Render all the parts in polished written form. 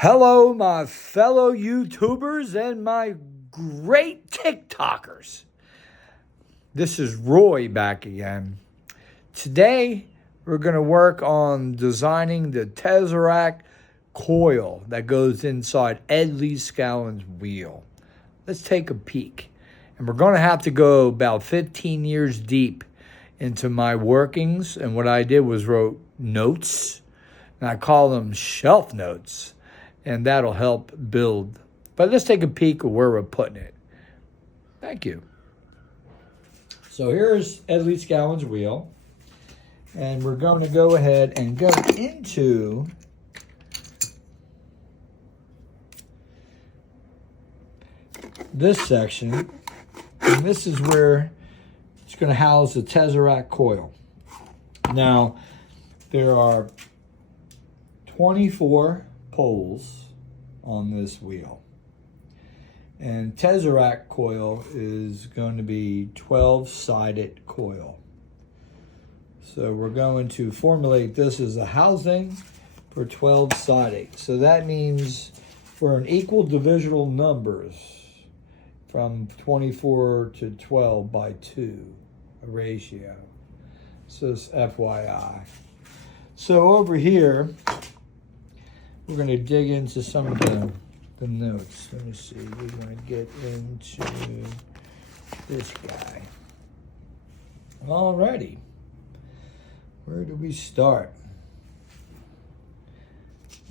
Hello, my fellow YouTubers and my great TikTokers. This is Roy back again. Today, we're going to work on designing the Tesseract coil that goes inside Ed Leedskalnin's wheel. Let's take a peek. And we're going to have to go about 15 years deep into my workings. And what I did was wrote notes, and I call them shelf notes. And that'll help build. But let's take a peek of where we're putting it. Thank you. So here's Ed Leedskalnin's wheel. And we're going to go ahead and go into this section. And this is where it's going to house the Tesseract coil. Now, there are 24 poles on this wheel, and Tesseract coil is going to be 12-sided coil. So we're going to formulate this as a housing for 12-sided. So that means for an equal divisional numbers from 24 to 12 by 2, a ratio. So it's FYI. So over here, we're going to dig into some of the notes. Let me see. We're going to get into this guy. Alrighty. Where do we start?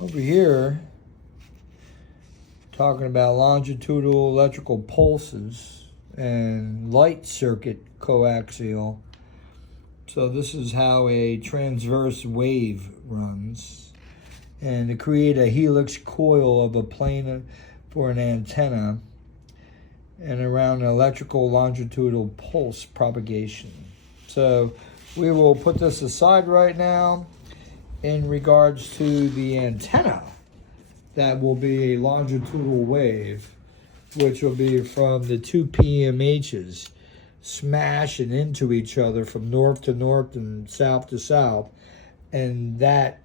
Over here, talking about longitudinal electrical pulses and light circuit coaxial. So this is how a transverse wave runs. And to create a helix coil of a plane for an antenna and around an electrical longitudinal pulse propagation. So we will put this aside right now in regards to the antenna. That will be a longitudinal wave, which will be from the two PMHs smashing into each other from north to north and south to south. And that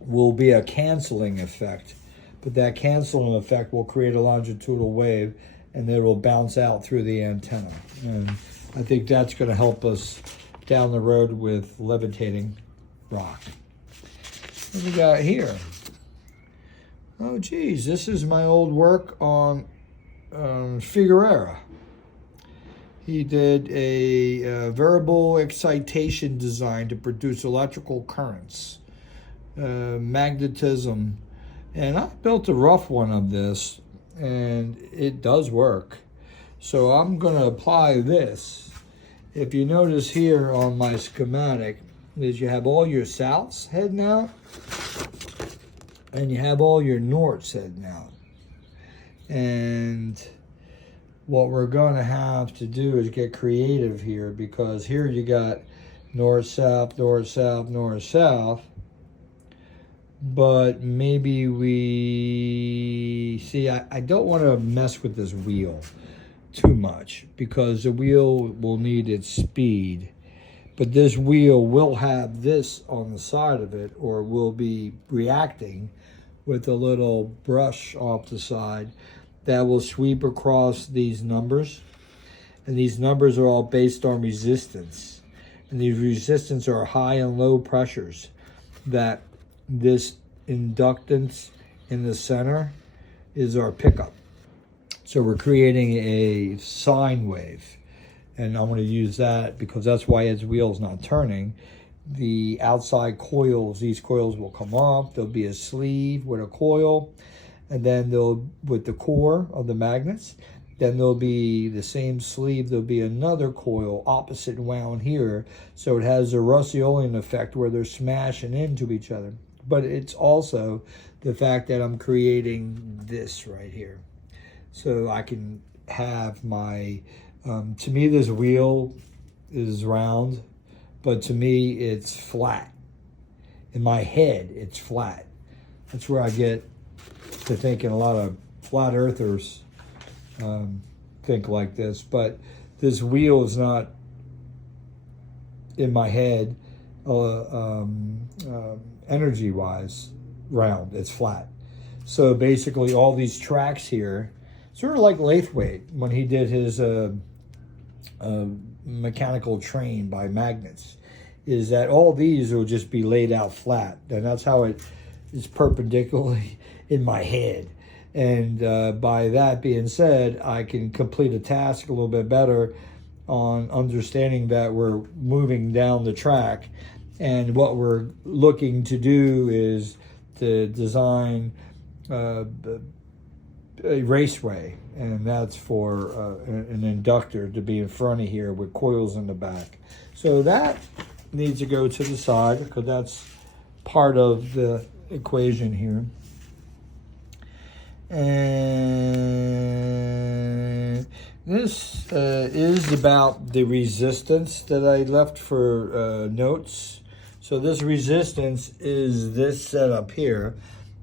will be a canceling effect, but that canceling effect will create a longitudinal wave, and it will bounce out through the antenna. And I think that's going to help us down the road with levitating rock. What we got here? Oh geez, this is my old work on Figueroa. He did a variable excitation design to produce electrical currents. Magnetism, and I built a rough one of this, and it does work. So I'm going to apply this. If you notice here on my schematic is you have all your souths heading out, and you have all your norths heading out. And what we're going to have to do is get creative here, because here you got north, south, north, south, north, south. But maybe we see, I don't want to mess with this wheel too much, because the wheel will need its speed. But this wheel will have this on the side of it, or will be reacting with a little brush off the side that will sweep across these numbers. And these numbers are all based on resistance. And these resistance are high and low pressures that this inductance in the center is our pickup. So we're creating a sine wave, and I'm going to use that because that's why Ed's wheel is not turning. The outside coils, these coils will come off. There'll be a sleeve with a coil, and then with the core of the magnets, then there'll be the same sleeve. There'll be another coil opposite wound here, so it has a Oscillator effect where they're smashing into each other. But it's also the fact that I'm creating this right here. So I can have my, to me this wheel is round, but to me it's flat. In my head, it's flat. That's where I get to thinking a lot of flat earthers think like this. But this wheel is not, in my head, energy-wise, round. It's flat. So basically all these tracks here, sort of like Lathwaite when he did his mechanical train by magnets, is that all these will just be laid out flat. And that's how it is perpendicularly in my head. And by that being said, I can complete a task a little bit better on understanding that we're moving down the track. And what we're looking to do is to design a raceway. And that's for an inductor to be in front of here with coils in the back. So that needs to go to the side because that's part of the equation here. And this is about the resistance that I left for notes. So this resistance is this setup here.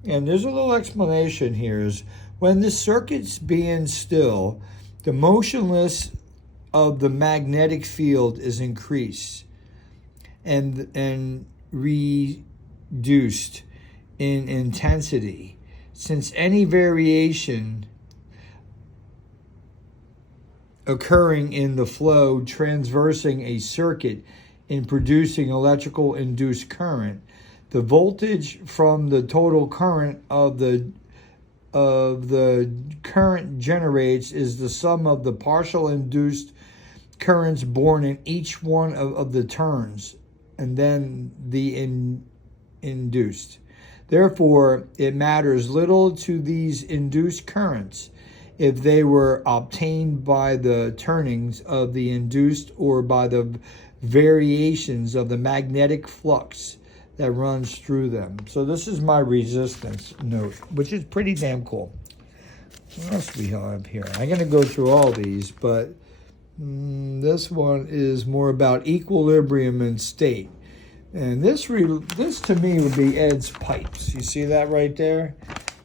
And there's a little explanation here is when the circuit's being still, the motionless of the magnetic field is increased and reduced in intensity, since any variation occurring in the flow transversing a circuit in producing electrical induced current, the voltage from the total current of the current generates is the sum of the partial induced currents born in each one of the turns and then the induced. Therefore, it matters little to these induced currents if they were obtained by the turnings of the induced or by the variations of the magnetic flux that runs through them. So this is my resistance note, which is pretty damn cool. What else do we have here? I'm going to go through all these, but this one is more about equilibrium and state. And this to me would be Ed's pipes. You see that right there?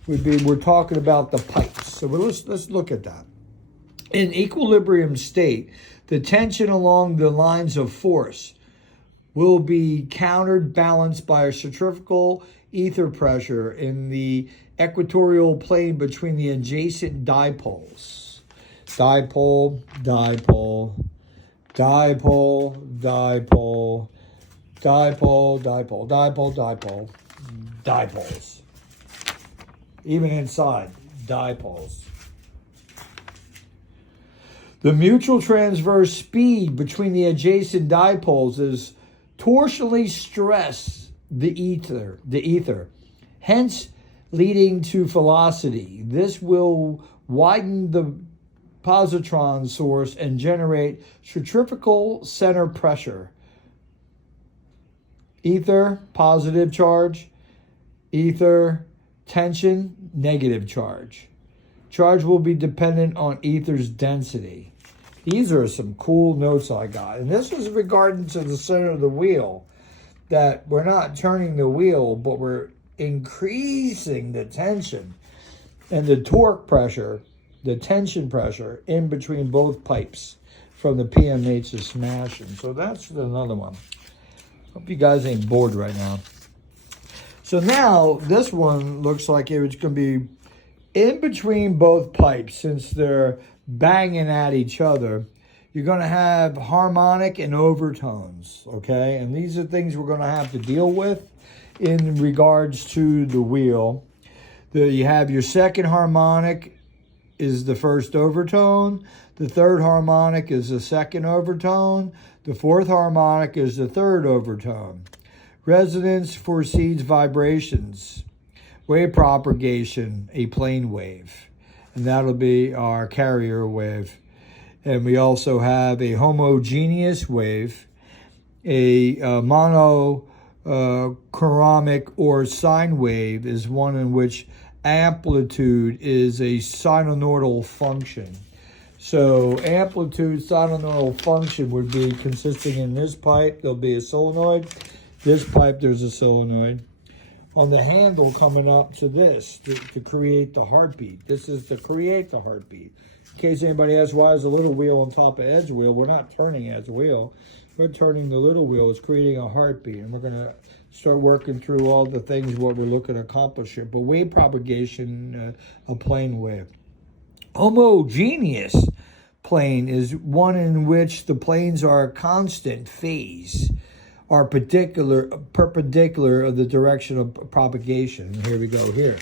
We're talking about the pipes. So let's look at that. In equilibrium state, the tension along the lines of force will be countered balanced by a centrifugal ether pressure in the equatorial plane between the adjacent dipoles. Dipole, dipole, dipole, dipole, dipole, dipole, dipole, dipole, dipoles. Even inside, dipoles. The mutual transverse speed between the adjacent dipoles is torsionally stress the ether, hence leading to velocity. This will widen the positron source and generate centrifugal center pressure. Ether, positive charge. Ether, tension, negative charge. Charge will be dependent on ether's density. These are some cool notes I got. And this is regarding to the center of the wheel, that we're not turning the wheel, but we're increasing the tension and the torque pressure, the tension pressure in between both pipes from the PMH is smashing. So that's another one. Hope you guys ain't bored right now. So now this one looks like it's going to be in between both pipes, since they're banging at each other. You're going to have harmonic and overtones, okay? And these are things we're going to have to deal with in regards to the wheel. You have your second harmonic is the first overtone. The third harmonic is the second overtone. The fourth harmonic is the third overtone. Resonance foresees vibrations. Wave propagation, a plane wave. And that'll be our carrier wave. And we also have a homogeneous wave, a monochromatic or sine wave is one in which amplitude is a sinusoidal function. So amplitude sinusoidal function would be consisting in this pipe, there'll be a solenoid. This pipe, there's a solenoid. On the handle coming up to this to create the heartbeat. This is to create the heartbeat. In case anybody asks why is a little wheel on top of Ed's wheel, we're not turning Ed's wheel. We're turning the little wheel. It's creating a heartbeat. And we're going to start working through all the things what we're looking to accomplish here. But wave propagation, a plane wave. Homogeneous plane is one in which the planes are a constant phase, are perpendicular of the direction of propagation. Here we go here.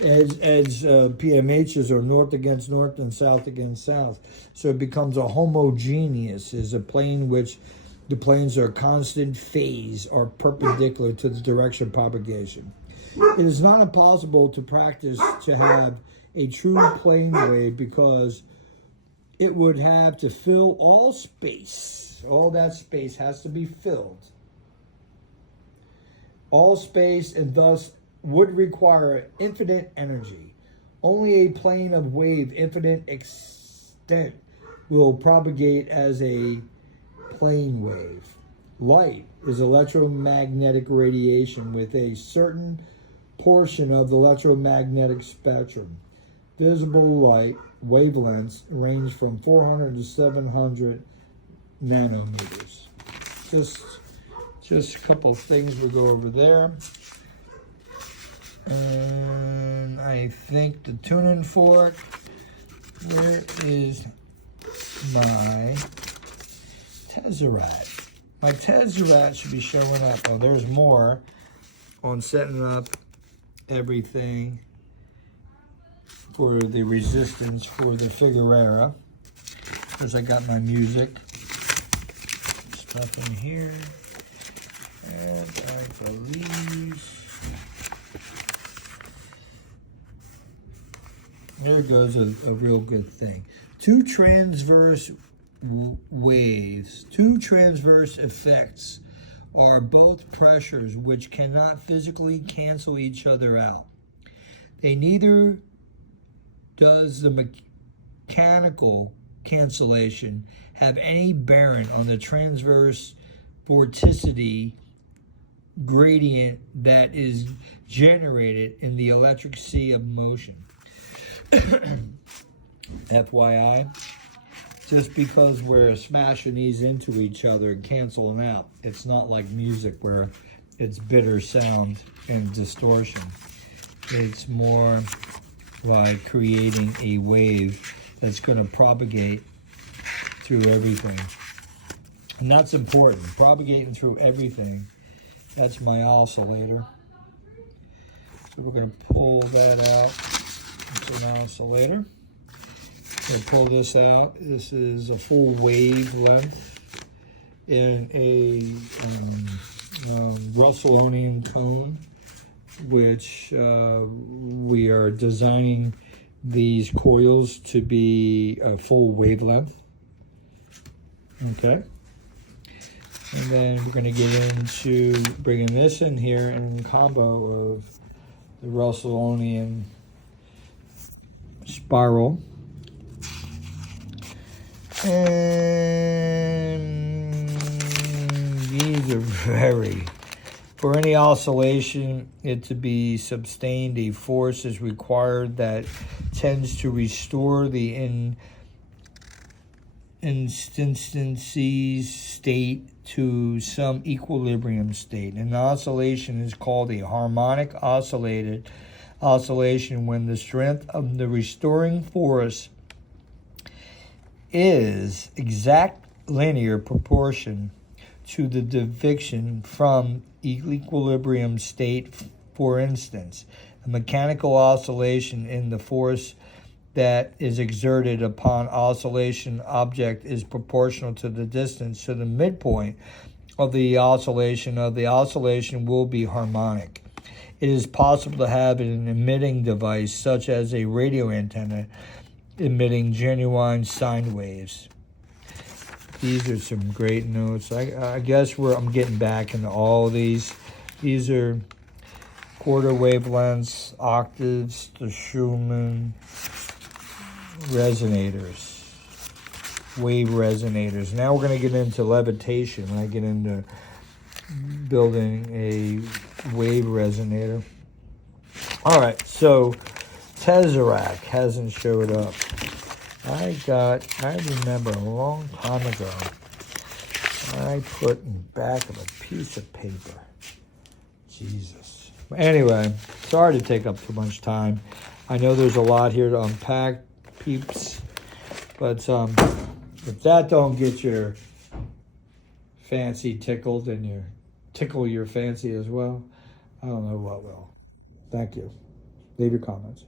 as PMHs are north against north and south against south. So it becomes a homogeneous, is a plane which the planes are constant phase or perpendicular to the direction of propagation. It is not impossible to practice to have a true plane wave because it would have to fill all space. All that space has to be filled. All space, and thus would require infinite energy. Only a plane of wave infinite extent will propagate as a plane wave. Light is electromagnetic radiation with a certain portion of the electromagnetic spectrum. Visible light wavelengths range from 400 to 700 nanometers. Just a couple of things we'll go over there. And I think the tuning fork, where is my Tesseract? My Tesseract should be showing up. Oh, there's more on setting up everything for the resistance for the Figueroa. Because I got my music stuff in here. And I believe there goes a real good thing. Two transverse waves, two transverse effects are both pressures which cannot physically cancel each other out. They neither does the mechanical cancellation have any bearing on the transverse vorticity gradient that is generated in the electric sea of motion. FYI, just because we're smashing these into each other and canceling out, it's not like music where it's bitter sound and distortion. It's more like creating a wave that's going to propagate through everything. And that's important, propagating through everything. That's my oscillator. So we're going to pull that out. It's an oscillator. We'll pull this out. This is a full wavelength in a Russelonian cone, which we are designing these coils to be a full wavelength. Okay. And then we're going to get into bringing this in here in combo of the Russelonian spiral. And these are very, for any oscillation, it to be sustained, a force is required that tends to restore the instantaneous state to some equilibrium state. An oscillation is called a harmonic oscillation when the strength of the restoring force is exact linear proportion to the deviation from equilibrium state. For instance, a mechanical oscillation in the force that is exerted upon oscillation object is proportional to the distance to the midpoint of the oscillation will be harmonic. It is possible to have an emitting device such as a radio antenna emitting genuine sine waves. These are some great notes. I guess I'm getting back into all these. These are quarter wavelengths, octaves, the Schumann resonators, wave resonators. Now we're going to get into levitation. When I get into building a wave resonator. All right, so Tesseract hasn't showed up. I remember a long time ago, I put in back of a piece of paper. Jesus. Anyway, sorry to take up too much time. I know there's a lot here to unpack, peeps. But if that don't get your fancy tickled and tickle your fancy as well, I don't know what will. Thank you. Leave your comments.